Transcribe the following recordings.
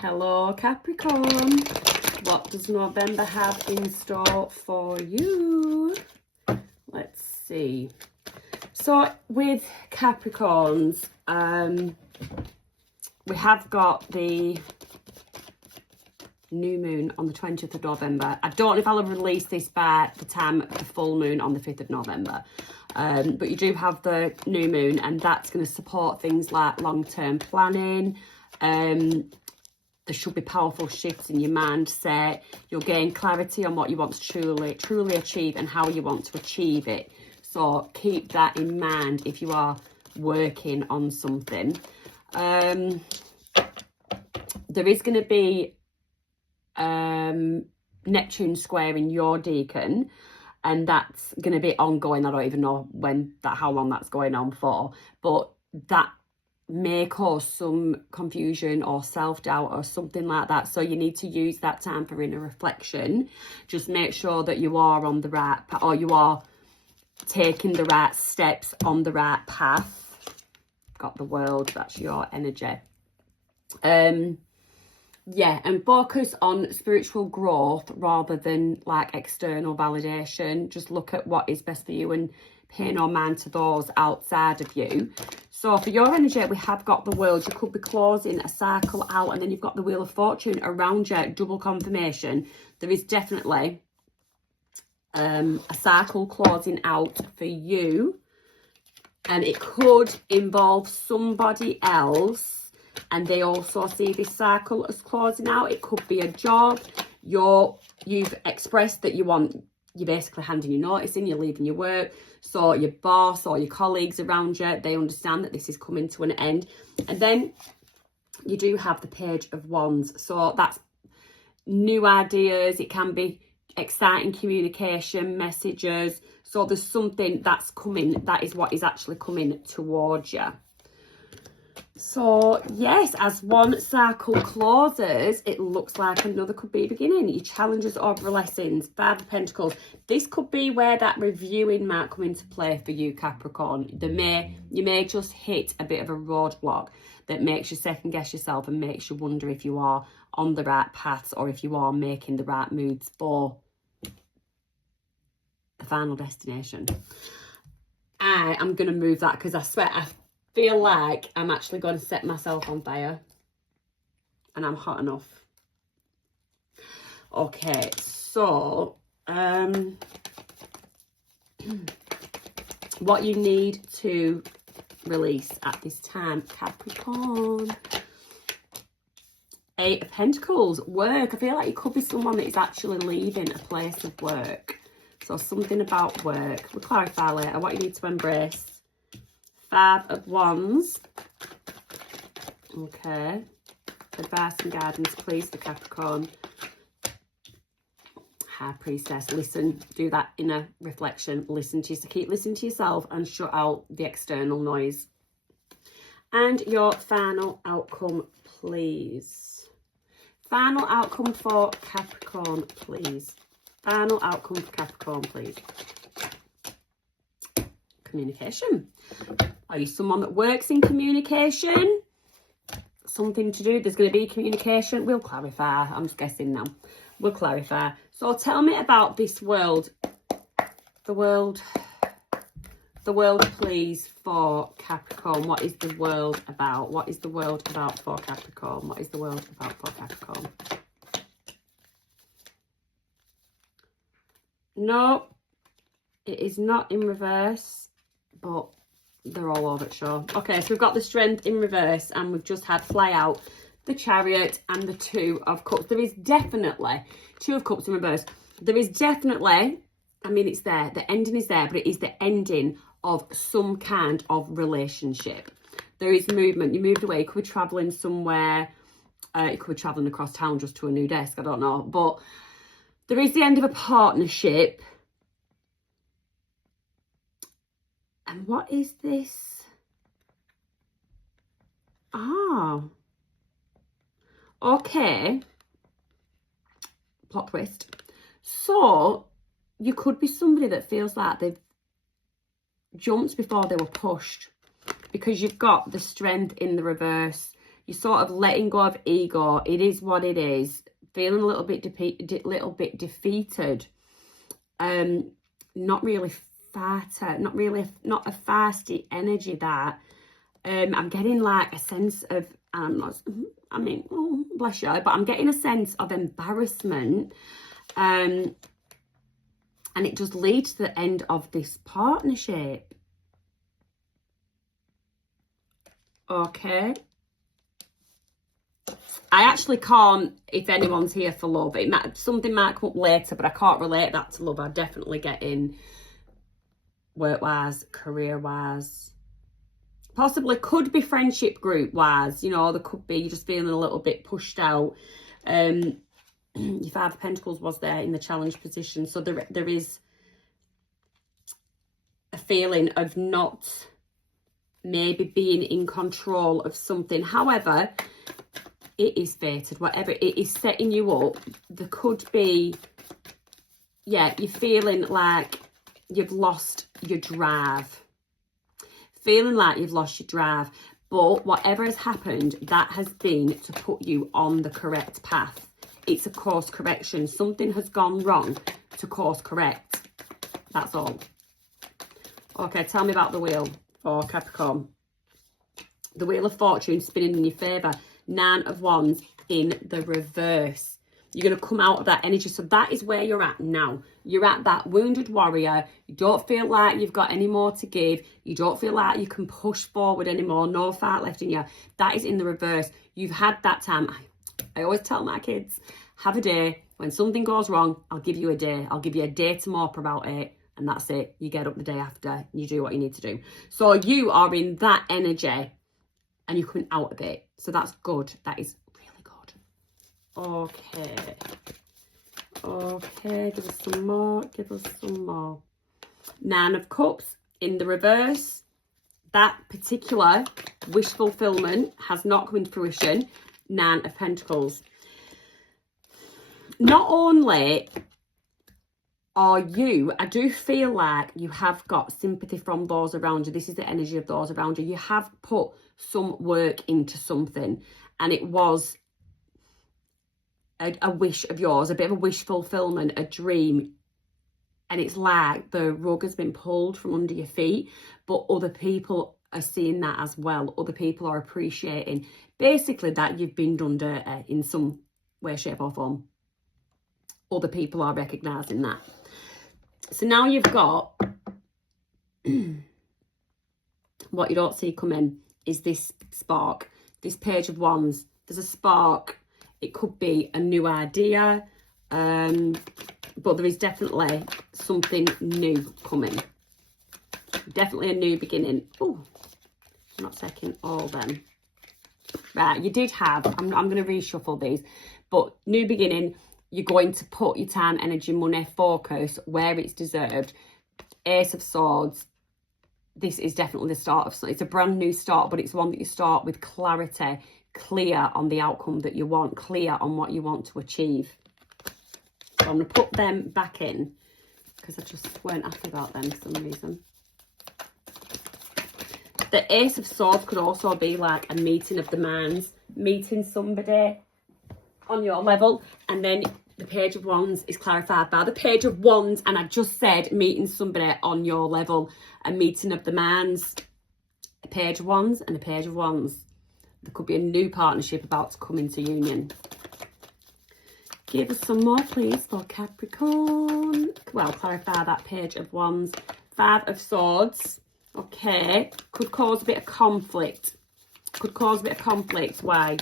Hello Capricorn, what does November have in store for you? Let's see. So with Capricorns, we have got the new moon on the 20th of November. I don't know if I'll have released this by the time of the full moon on the 5th of November. But you do have the new moon, and that's going to support things like long-term planning. There should be powerful shifts in your mindset. You'll gain clarity on what you want to truly achieve and how you want to achieve it. So keep that in mind if you are working on something. There is going to be Neptune square in your decan, and that's going to be ongoing. I don't even know how long that's going on for, but that may cause some confusion or self-doubt or something like that. So you need to use that time for inner reflection. Just make sure that you are on the right path, or you are taking the right steps on the right path. Got the world, that's your energy. Yeah, and focus on spiritual growth rather than like external validation. Just look at what is best for you and pay no mind to those outside of you. So for your energy, we have got the world. You could be closing a cycle out, and then you've got the Wheel of Fortune around you, double confirmation. There is definitely a cycle closing out for you, and it could involve somebody else, and they also see this cycle as closing out. It could be a job. You've expressed that you're basically handing your notice in, you're leaving your work. So your boss or your colleagues around you, they understand that this is coming to an end. And then you do have the Page of Wands. So that's new ideas. It can be exciting communication, messages. So there's something that's coming. That is what is actually coming towards you. So yes, as one cycle closes, it looks like another could be beginning. Your challenges over lessons, Five of Pentacles. This could be where that reviewing might come into play for you, Capricorn. You may just hit a bit of a roadblock that makes you second guess yourself and makes you wonder if you are on the right paths or if you are making the right moves for the final destination. I am going to move that because I swear I feel like I'm actually going to set myself on fire, and I'm hot enough. Okay, so what you need to release at this time, Capricorn. Eight of Pentacles, work. I feel like you could be someone that is actually leaving a place of work. So something about work. We'll clarify later what you need to embrace. Five of Wands. Okay. Advice and guidance, please, for Capricorn. High Priestess. Listen. Do that inner reflection. Listen to yourself. Keep listening to yourself and shut out the external noise. And your final outcome, please. Final outcome for Capricorn, please. Final outcome for Capricorn, please. Communication. Are you someone that works in communication? Something to do. There's going to be communication. We'll clarify. I'm just guessing now. We'll clarify. So tell me about this world. The world, please, for Capricorn. What is the world about? What is the world about for Capricorn? What is the world about for Capricorn? No, it is not in reverse, but they're all over the show. Okay, so we've got the Strength in reverse, and we've just had fly out, the Chariot, and the Two of Cups. There is definitely Two of Cups in reverse. There is definitely, I mean, it's there. The ending is there, but it is the ending of some kind of relationship. There is movement. You moved away. You could be traveling somewhere. You could be traveling across town just to a new desk. I don't know. But there is the end of a partnership. And what is this? Ah. Okay. Plot twist. So, you could be somebody that feels like they've jumped before they were pushed. Because you've got the Strength in the reverse. You're sort of letting go of ego. It is what it is. Feeling a little bit defeated. Not really farter. Not a fasty energy that. I'm getting like a sense of, oh, bless you, but I'm getting a sense of embarrassment. And it just leads to the end of this partnership. Okay. I actually can't, if anyone's here for love, something might come up later, but I can't relate that to love. I definitely get in work-wise, career-wise. Possibly could be friendship group-wise. You know, there could be, you're just feeling a little bit pushed out. Your Five of Pentacles was there in the challenge position. So there is a feeling of not maybe being in control of something. However, it is fated. Whatever it is setting you up, there could be, yeah, you're feeling like you've lost your drive. Feeling like you've lost your drive. But whatever has happened, that has been to put you on the correct path. It's a course correction. Something has gone wrong to course correct. That's all. Okay, tell me about the wheel for Capricorn. The Wheel of Fortune spinning in your favour. 9 of Wands in the reverse. You're going to come out of that energy. So that is where you're at now. You're at that wounded warrior. You don't feel like you've got any more to give. You don't feel like you can push forward anymore. No fight left in you. That is in the reverse. You've had that time. I always tell my kids, have a day. When something goes wrong, I'll give you a day. I'll give you a day to mope about it. And that's it. You get up the day after and you do what you need to do. So you are in that energy and you're coming out of it. So that's good. That is really good. Okay. Okay, give us some more. Give us some more. 9 of Cups in the reverse. That particular wish fulfillment has not come into fruition. 9 of Pentacles. Not only are you, I do feel like you have got sympathy from those around you. This is the energy of those around you. You have put some work into something and it was a wish of yours, a bit of a wish fulfillment, a dream. And it's like the rug has been pulled from under your feet, but other people are seeing that as well. Other people are appreciating basically that you've been done dirty in some way, shape or form. Other people are recognising that. So now you've got what you don't see coming is this spark, this Page of Wands. There's a spark. It could be a new idea, but there is definitely something new coming. Definitely a new beginning. Oh, I'm not taking all them. Right, you did have, I'm going to reshuffle these, but new beginning. You're going to put your time, energy, money, focus where it's deserved. Ace of Swords. This is definitely the start of something. It's a brand new start, but it's one that you start with clarity, clear on the outcome that you want, clear on what you want to achieve. So I'm going to put them back in because I just weren't happy about them for some reason. The Ace of Swords could also be like a meeting of the minds, meeting somebody on your level, and then the Page of Wands is clarified by the Page of Wands, and I just said meeting somebody on your level, a meeting of the minds, a Page of Wands and a Page of Wands. There could be a new partnership about to come into union. Give us some more, please, for Capricorn. Well, clarify that Page of Wands. 5 of Swords. Okay, could cause a bit of conflict. Could cause a bit of conflict. Why?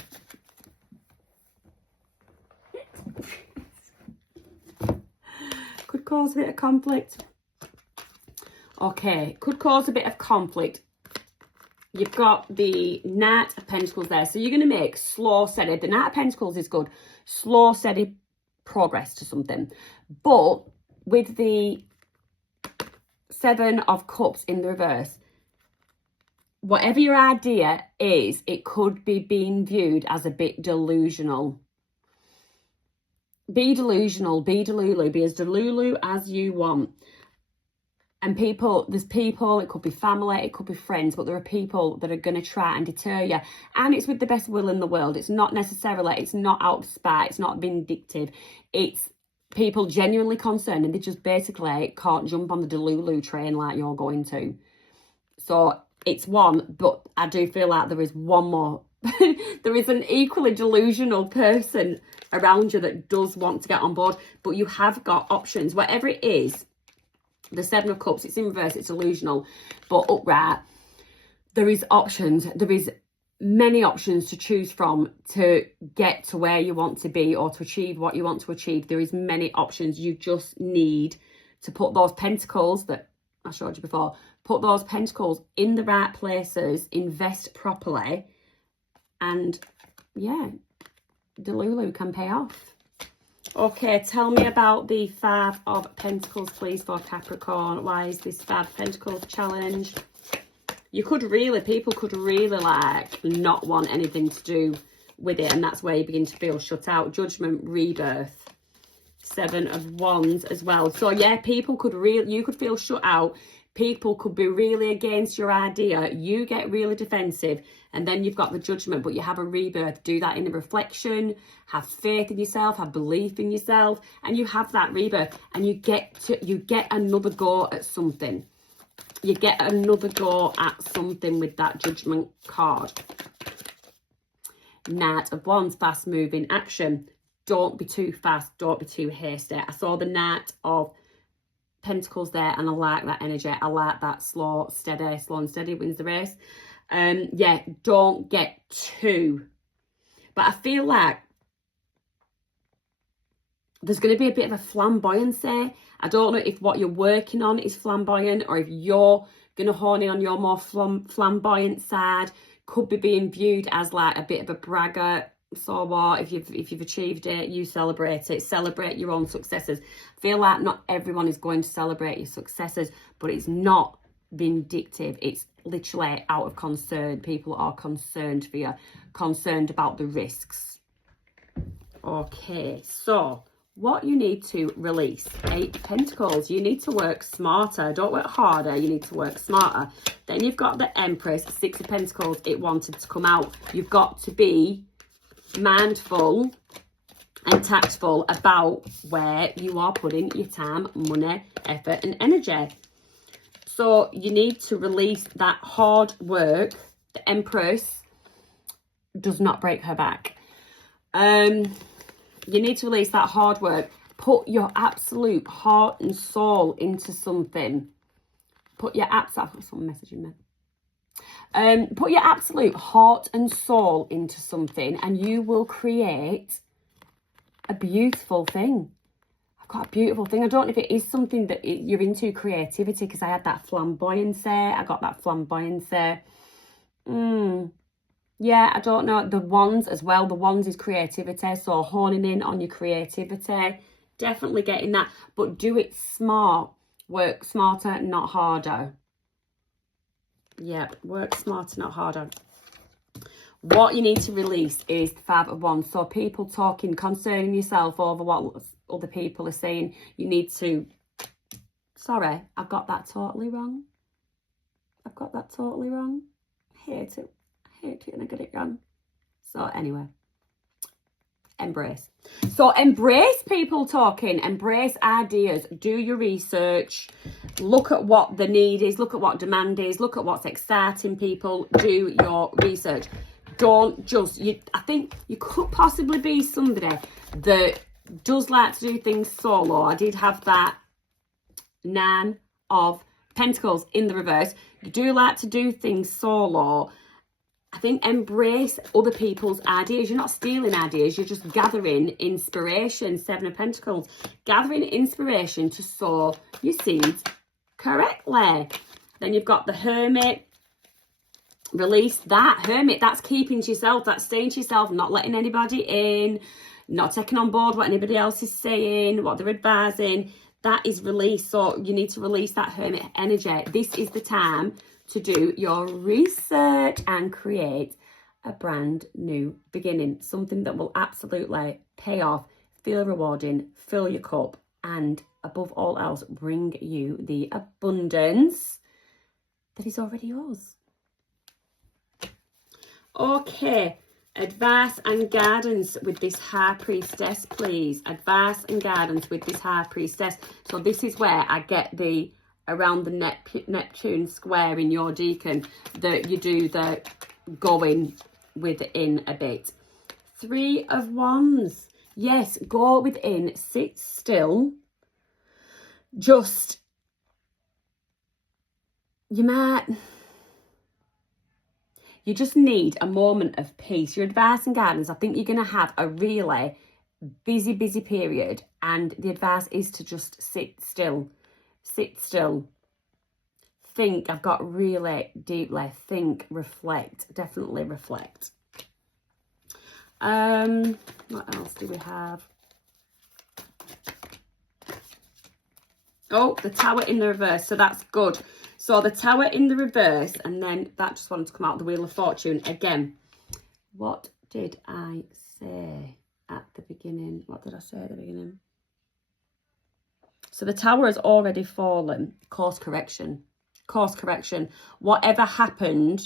Could cause a bit of conflict. Okay, could cause a bit of conflict. You've got the Knight of Pentacles there. So you're going to make slow, steady. The Knight of Pentacles is good. Slow, steady progress to something. But with the 7 of Cups in the reverse, whatever your idea is, it could be being viewed as a bit delusional. Be delusional, be delulu, be as delulu as you want. And there's people, it could be family, it could be friends, but there are people that are going to try and deter you. And it's with the best will in the world. It's not out of spite, it's not vindictive. It's people genuinely concerned, and they just basically can't jump on the Delulu train like you're going to. So it's one, but I do feel like there is one more. There is an equally delusional person around you that does want to get on board, but you have got options. Whatever it is, the Seven of Cups, it's in reverse, it's illusional, but upright, there is options. There is many options to choose from to get to where you want to be or to achieve what you want to achieve. There is many options. You just need to put those pentacles that I showed you before, put those pentacles in the right places, invest properly, and yeah, Delulu can pay off. Okay, tell me about the Five of Pentacles, please, for Capricorn. Why is this Five of Pentacles challenge? People could really like not want anything to do with it, and that's where you begin to feel shut out. Judgment, rebirth, Seven of Wands as well. So yeah, you could feel shut out. People could be really against your idea. You get really defensive, and then you've got the Judgment, but you have a rebirth. Do that in a reflection. Have faith in yourself. Have belief in yourself, and you have that rebirth, and you get another go at something. You get another go at something with that Judgment card. Knight of Wands, fast moving action. Don't be too fast. Don't be too hasty. I saw the Knight of Pentacles there, and I like that energy. I like that slow and steady wins the race. Yeah, don't get too, but I feel like there's going to be a bit of a flamboyancy. I don't know if what you're working on is flamboyant, or if you're going to hone in on your more flamboyant side. Could be being viewed as like a bit of a bragger. So what, if you've achieved it, you celebrate it. Celebrate your own successes. I feel like not everyone is going to celebrate your successes, but it's not vindictive. It's literally out of concern. People are concerned for you, concerned about the risks. Okay, so what you need to release. Eight of Pentacles. You need to work smarter. Don't work harder. You need to work smarter. Then you've got the Empress. Six of Pentacles. It wanted to come out. You've got to be mindful and tactful about where you are putting your time, money, effort and energy. So you need to release that hard work. The Empress does not break her back. You need to release that hard work. Put your absolute heart and soul into something. Put your absolute heart and soul into something, and you will create a beautiful thing. I've got a beautiful thing. I don't know if it is something that you're into, creativity, because I had that flamboyancy. I got that flamboyancy. Yeah, I don't know. The Wands as well. The Wands is creativity, so honing in on your creativity. Definitely getting that, but do it smart. Work smarter, not harder. Yeah, work smarter, not harder. What you need to release is the Five of Wands. So people talking, concerning yourself over what other people are saying. You need to... Sorry, I've got that totally wrong. I hate it. And I get it wrong. So anyway, embrace. So embrace people talking, embrace ideas, do your research, look at what the need is, look at what demand is, look at what's exciting people, do your research. Don't just, I think you could possibly be somebody that does like to do things solo. I did have that Nine of Pentacles in the reverse. You do like to do things solo. I think embrace other people's ideas. You're not stealing ideas. You're just gathering inspiration. Seven of Pentacles. Gathering inspiration to sow your seeds correctly. Then you've got the Hermit. Release that. Hermit, that's keeping to yourself. That's staying to yourself. Not letting anybody in. Not taking on board what anybody else is saying. What they're advising. That is release. So you need to release that Hermit energy. This is the time to do your research and create a brand new beginning. Something that will absolutely pay off, feel rewarding, fill your cup, and above all else, bring you the abundance that is already yours. Okay, advice and guidance with this High Priestess, please. Advice and guidance with this High Priestess. So this is where I get the around the Neptune square in your deacon that you do the going within a bit. 3 of Wands. Yes, go within, sit still. Just, you just need a moment of peace. Your advice and guidance, I think you're going to have a really busy period, and the advice is to just sit still. Sit still. Think. I've got really deeply think, reflect. Definitely reflect. What else do we have? Oh, the Tower in the reverse. So that's good. So the Tower in the reverse, and then that just wanted to come out, the Wheel of Fortune. Again, what did I say at the beginning? What did I say at the beginning? So the Tower has already fallen. Course correction. Course correction. Whatever happened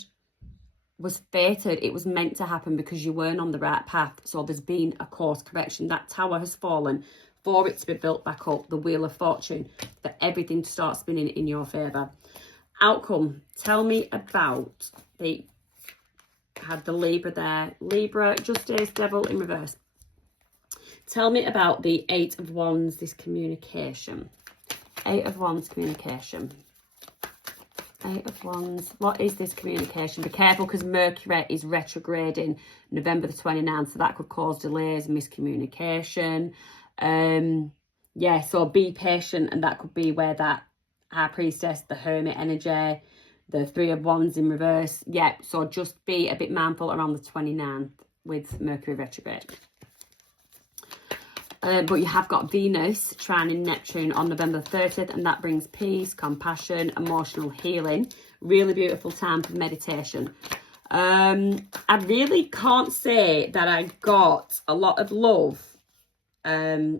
was fated. It was meant to happen because you weren't on the right path. So there's been a course correction. That Tower has fallen for it to be built back up. The Wheel of Fortune, for everything to start spinning in your favour. Outcome. Tell me about the, had the Libra there. Libra, Justice, Devil in reverse. Tell me about the 8 of Wands, this communication. 8 of Wands, communication. 8 of Wands. What is this communication? Be careful because Mercury is retrograding November the 29th, so that could cause delays, miscommunication. Yeah, so be patient, and that could be where that High Priestess, the Hermit energy, the 3 of Wands in reverse. Yeah, so just be a bit mindful around the 29th with Mercury retrograde. But you have got Venus trining Neptune on November 30th, and that brings peace, compassion, emotional healing. Really beautiful time for meditation. I really can't say that I got a lot of love other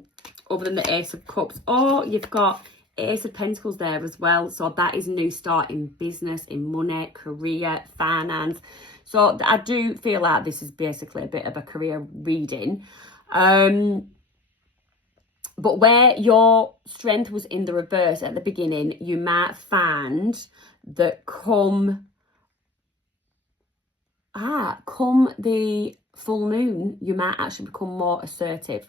than the Ace of Cups. Oh, you've got Ace of Pentacles there as well. So that is a new start in business, in money, career, finance. So I do feel like this is basically a bit of a career reading. But where your strength was in the reverse at the beginning, you might find that come the full moon, you might actually become more assertive.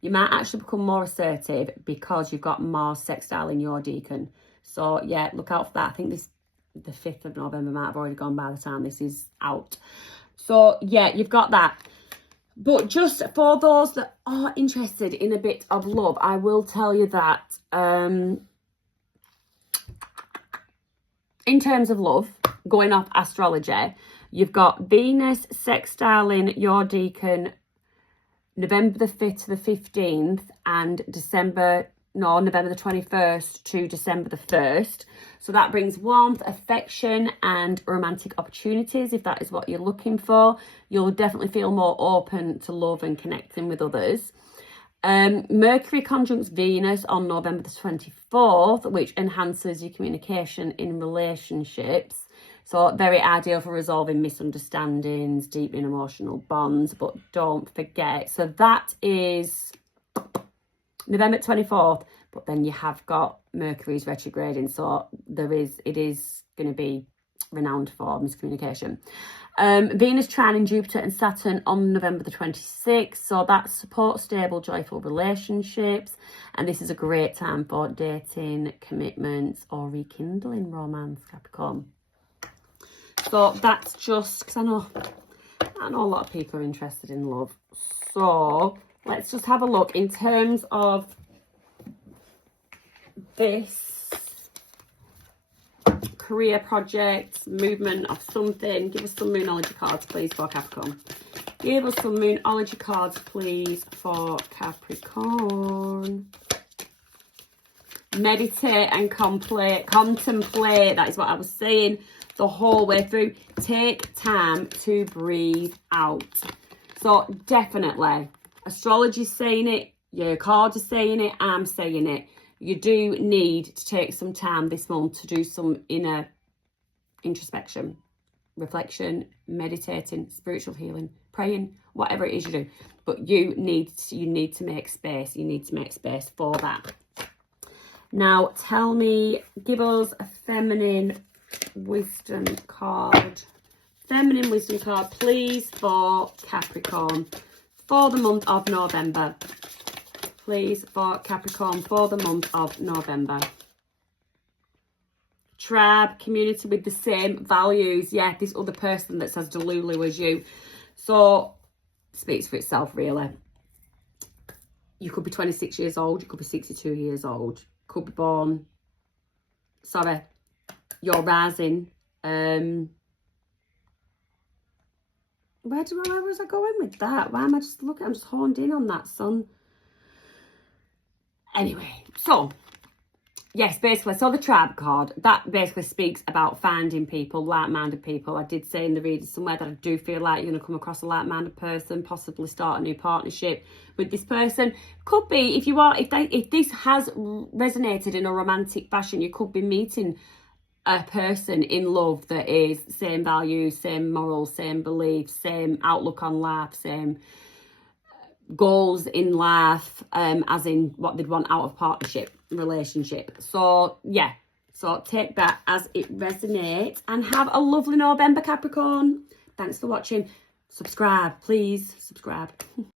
You might actually become more assertive because you've got Mars sextile in your deacon. So, yeah, look out for that. I think the 5th of November might have already gone by the time this is out. So, yeah, you've got that. But just for those that are interested in a bit of love, I will tell you that in terms of love, going off astrology, you've got Venus sextiling your deacon November the 5th to the 15th and November the 21st to December the 1st. So that brings warmth, affection and romantic opportunities. If that is what you're looking for, you'll definitely feel more open to love and connecting with others. Mercury conjuncts Venus on November the 24th, which enhances your communication in relationships. So very ideal for resolving misunderstandings, deepening emotional bonds. But don't forget, so that is November 24th. But then you have got Mercury's retrograding, so it is going to be renowned for miscommunication. Venus trining Jupiter and Saturn on November the 26th, so that supports stable, joyful relationships, and this is a great time for dating, commitments, or rekindling romance, Capricorn. So that's just because I know a lot of people are interested in love. So let's just have a look in terms of this career project, movement of something. Give us some Moonology cards, please, for Capricorn. Give us some Moonology cards, please, for Capricorn. Meditate and contemplate. That is what I was saying the whole way through. Take time to breathe out. So definitely, astrology is saying it Your cards are saying it, I'm saying it. You do need to take some time this month to do some inner introspection, reflection, meditating, spiritual healing, praying, whatever it is you do. But you need to make space. You need to make space for that. Now, tell me, give us a feminine wisdom card. Feminine wisdom card, please, for Capricorn for the month of November. Please, for Capricorn for the month of November. Tribe, community with the same values. Yeah, this other person that's as delulu as you. So, speaks for itself, really. You could be 26 years old. You could be 62 years old. Could be born. Sorry. You're rising. Where was I going with that? Why am I just looking? I'm just honed in on that, son. Anyway, so yes, basically, so the tribe card, that basically speaks about finding people, like-minded people. I did say in the reading somewhere that I do feel like you're going to come across a like-minded person, possibly start a new partnership with this person. Could be, if this has resonated in a romantic fashion, you could be meeting a person in love that is same values, same morals, same beliefs, same outlook on life, same goals in life, as in what they'd want out of partnership, relationship. So yeah, so take that as it resonates, and have a lovely November, Capricorn. Thanks for watching. Subscribe, please subscribe.